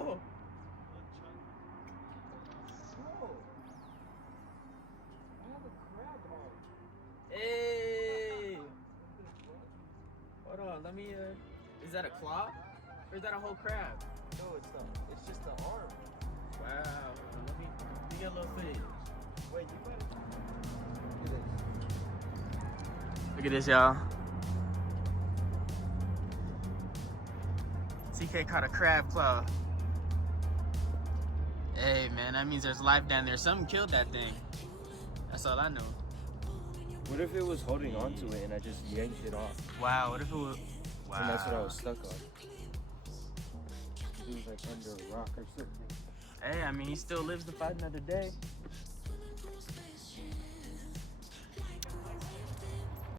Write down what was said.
Oh. Hey. Hold on, let me. Is that a claw? Or is that a whole crab? No, it's just the arm. Wow. Let me get a little footage. Wait, you might. Look at this, y'all. TK caught a crab claw. Hey, man, that means there's life down there. Something killed that thing. That's all I know. What if it was holding on to it and I just yanked it off? Wow, what if it was... Wow. And that's what I was stuck on. It was like under a rock or something. Hey, I mean, he still lives to fight another day.